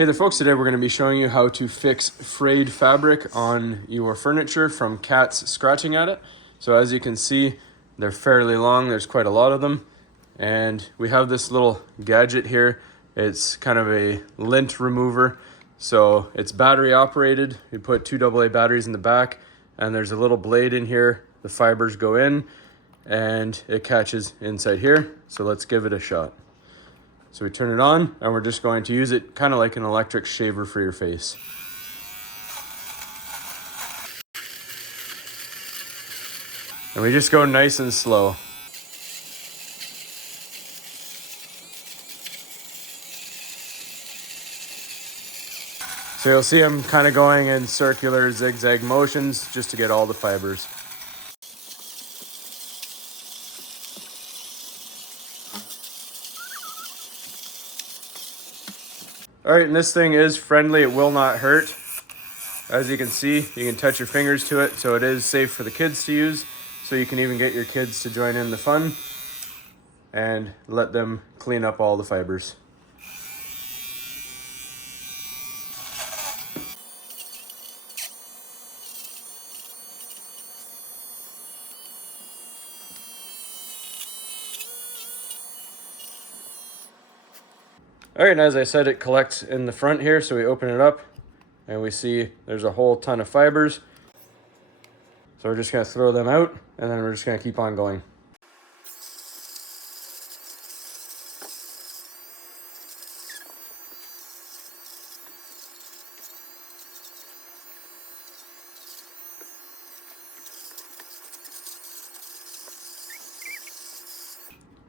Hey there folks, today we're going to be showing you how to fix frayed fabric on your furniture from cats scratching at it. So as you can see, they're fairly long, there's quite a lot of them. And we have this little gadget here. It's kind of a lint remover. So it's battery operated. We put 2 AA batteries in the back and there's a little blade in here. The fibers go in and it catches inside here. So let's give it a shot. So we turn it on and we're just going to use it kind of like an electric shaver for your face. And we just go nice and slow. So you'll see I'm kind of going in circular zigzag motions just to get all the fibers. All right, and this thing is friendly, it will not hurt. As you can see, you can touch your fingers to it, so it is safe for the kids to use. So you can even get your kids to join in the fun and let them clean up all the fibers. All right, and as I said, it collects in the front here, so we open it up and we see there's a whole ton of fibers. So we're just gonna throw them out and then we're just gonna keep on going.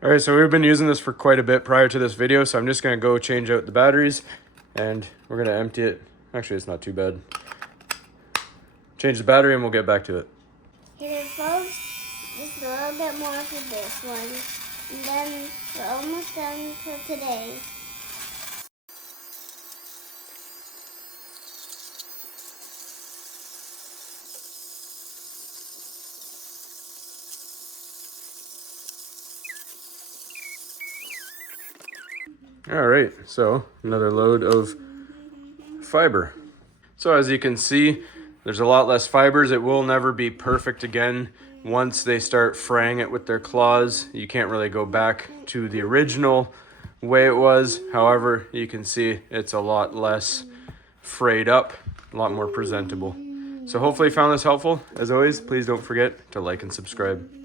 All right, so we've been using this for quite a bit prior to this video, so I'm just gonna go change out the batteries and we're gonna empty it. Actually, it's not too bad. Change the battery and we'll get back to it. Here folks, just a little bit more for this one. And then we're almost done for today. All right, so another load of fiber. So as you can see, there's a lot less fibers. It will never be perfect again. Once they start fraying it with their claws, you can't really go back to the original way it was. However, you can see it's a lot less frayed up, a lot more presentable. So hopefully you found this helpful. As always, please don't forget to like and subscribe.